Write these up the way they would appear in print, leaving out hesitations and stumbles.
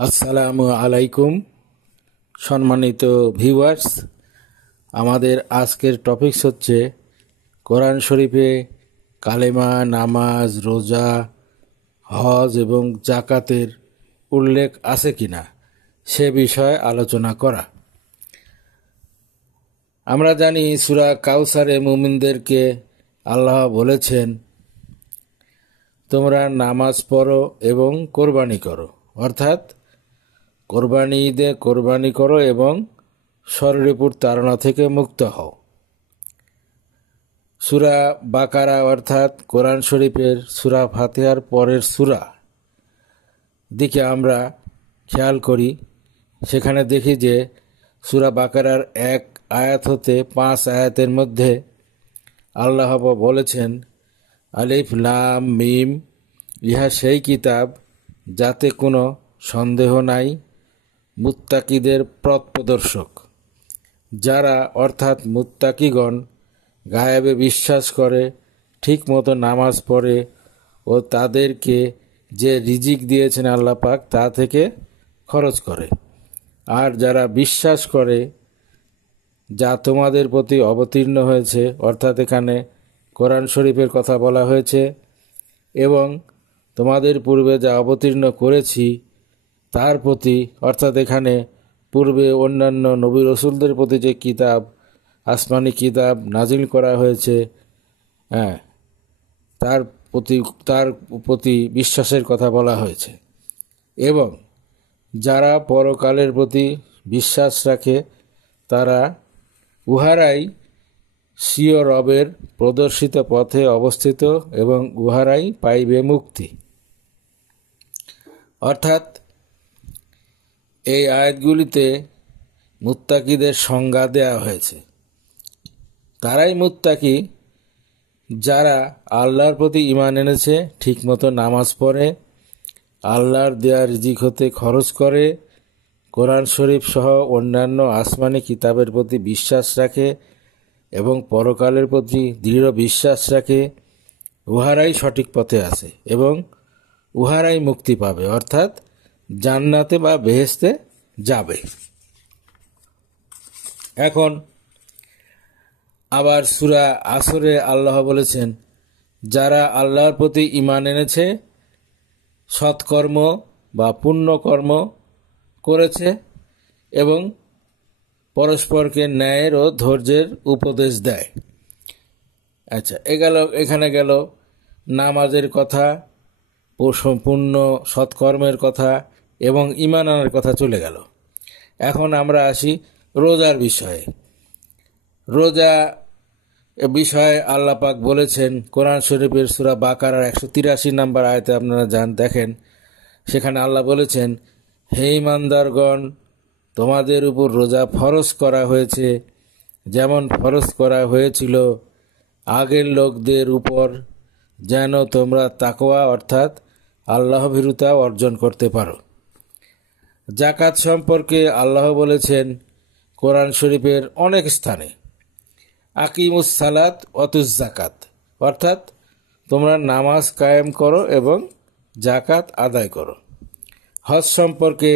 আসসালামু আলাইকুম সম্মানিত ভিউয়ার্স। আমাদের আজকের টপিকস হচ্ছে কোরআন শরীফে কালেমা, নামাজ, রোজা, হজ এবং জাকাতের উল্লেখ আছে কিনা সে বিষয়ে আলোচনা করা। আমরা জানি সূরা কাউসারে মুমিনদেরকে আল্লাহ বলেছেন, তোমরা নামাজ পড়ো এবং কোরবানি করো, অর্থাৎ কোরবানি ঈদে কোরবানি করো এবং শরীরপুর তাড়না থেকে মুক্ত হও। সূরা বাকারা অর্থাৎ কোরআন শরীফের সূরা ফাতিহার পরের সূরা দিকে আমরা খেয়াল করি, সেখানে দেখি যে সূরা বাকারার 1 আয়াত হতে 5 আয়াতের মধ্যে আল্লাহ বলেছেন, আলিফ লাম মিম, ইহা সেই কিতাব যাতে কোনো সন্দেহ নাই, মুত্তাকিদের পথ প্রদর্শক। যারা অর্থাৎ মুত্তাকিগণ গায়েবে বিশ্বাস করে, ঠিক মতো নামাজ পড়ে ও তাদেরকে যে রিজিক দিয়েছেন আল্লাহ পাক তা থেকে খরচ করে। আর যারা বিশ্বাস করে যা তোমাদের প্রতি অবতীর্ণ হয়েছে, অর্থাৎ এখানে কোরআন শরীফের কথা বলা হয়েছে, এবং তোমাদের পূর্বে যা অবতীর্ণ করেছি তার প্রতি, অর্থাৎ এখানে পূর্বে অন্যান্য নবী রসুলদের প্রতি যে কিতাব, আসমানি কিতাব নাজিল করা হয়েছে, তার প্রতি বিশ্বাসের কথা বলা হয়েছে। এবং যারা পরকালের প্রতি বিশ্বাস রাখে তারা উহারাই স্বীয় রবের প্রদর্শিত পথে অবস্থিত এবং উহারাই পাইবে মুক্তি। অর্থাৎ এই আয়াতগুলিতে মুত্তাকিদের সংজ্ঞা দেওয়া হয়েছে। তারাই মুত্তাকি যারা আল্লাহর প্রতি ঈমান এনেছে, ঠিকমতো নামাজ পড়ে, আল্লাহর দেয়া রিজিক হতে খরচ করে, কোরআন শরীফ সহ অন্যান্য আসমানি কিতাবের প্রতি বিশ্বাস রাখে এবং পরকালের প্রতি দৃঢ় বিশ্বাস রাখে। উহারাই সঠিক পথে আছে এবং উহারাই মুক্তি পাবে, অর্থাৎ জান্নাতে বা বেহেশতে যাবে। এখন আবার সূরা আসরে আল্লাহ বলেছেন, যারা আল্লাহর প্রতি ঈমান এনেছে, সৎকর্ম বা পুণ্যকর্ম করেছে এবং পরস্পরকে ন্যায়ের ও ধৈর্যের উপদেশ দেয়। আচ্ছা, এখানে গেল নামাজের কথা, পূর্ণ সৎকর্মের কথা এবং ঈমান আনার কথা চলে গেল। এখন আমরা আসি রোজার বিষয়ে। রোজা বিষয়ে আল্লাহ পাক বলেছেন কোরআন শরীফের সূরা বাকারার 183 নম্বর আয়াতে, আপনারা দেখেন, সেখানে আল্লাহ বলেছেন, হে ঈমানদারগণ, তোমাদের উপর রোজা ফরজ করা হয়েছে যেমন ফরজ করা হয়েছিল আগের লোকদের উপর, যেন তোমরা তাকওয়া অর্থাৎ আল্লাহ ভীরুতা অর্জন করতে পারো। জাকাত সম্পর্কে আল্লাহ বলেছেন কোরআন শরীফের অনেক স্থানে, আকিমুস সালাত ওয়াতুজ জাকাত, অর্থাৎ তোমরা নামাজ কায়েম করো এবং জাকাত আদায় করো। হজ সম্পর্কে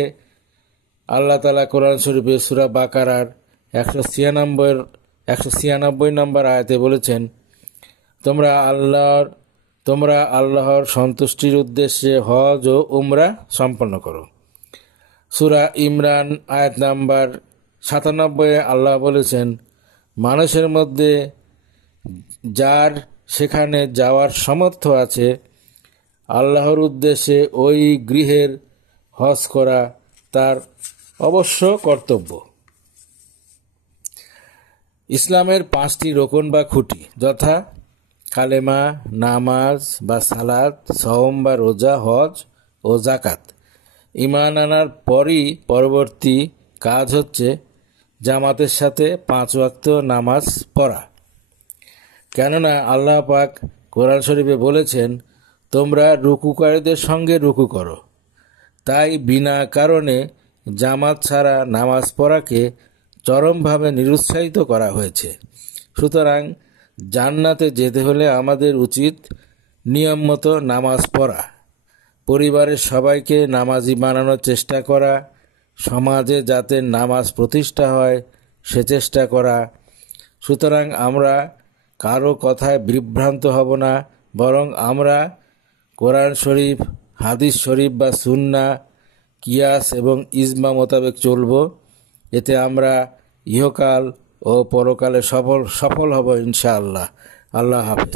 আল্লাহ তাআলা কোরআন শরীফের সূরা বাকারার 196 নম্বর আয়াতে বলেছেন, তোমরা আল্লাহর সন্তুষ্টির উদ্দেশ্যে হজ ও উমরা সম্পন্ন করো। সূরা ইমরান আয়াত নাম্বার 97 আল্লাহ বলেছেন, মানুষের মধ্যে যার সেখানে যাওয়ার সামর্থ্য আছে, আল্লাহর উদ্দেশ্যে ওই গৃহের হজ করা তার অবশ্য কর্তব্য। ইসলামের 5টি রোকন বা খুঁটি, যথা কালেমা, নামাজ বা সালাত, সওম বা রোজা, হজ ও জাকাত। ঈমান আনার পরবর্তী কাজ হচ্ছে জামাতের সাথে 5 ওয়াক্ত নামাজ পড়া। কেননা আল্লাহ পাক কোরআন শরীফে বলেছেন, তোমরা রুকুকারীদের সঙ্গে রুকু করো। তাই বিনা কারণে জামাত ছাড়া নামাজ পড়াকে চরমভাবে নিরুৎসাহিত করা হয়েছে। সুতরাং জান্নাতে যেতে হলে আমাদের উচিত নিয়ম মতো নামাজ পড়া। পরিবারের সবাইকে নামাজি বানানোর চেষ্টা করা, সমাজে যাতে নামাজ প্রতিষ্ঠা হয় সে চেষ্টা করা। সুতরাং আমরা কারো কথায় বিভ্রান্ত হব না, বরং আমরা কোরআন শরীফ, হাদিস শরীফ বা সুন্নাহ, কিয়াস এবং ইজমা মোতাবেক চলব। এতে আমরা ইহকাল ও পরকালে সফল হব ইনশাআল্লাহ। আল্লাহ হাফেজ।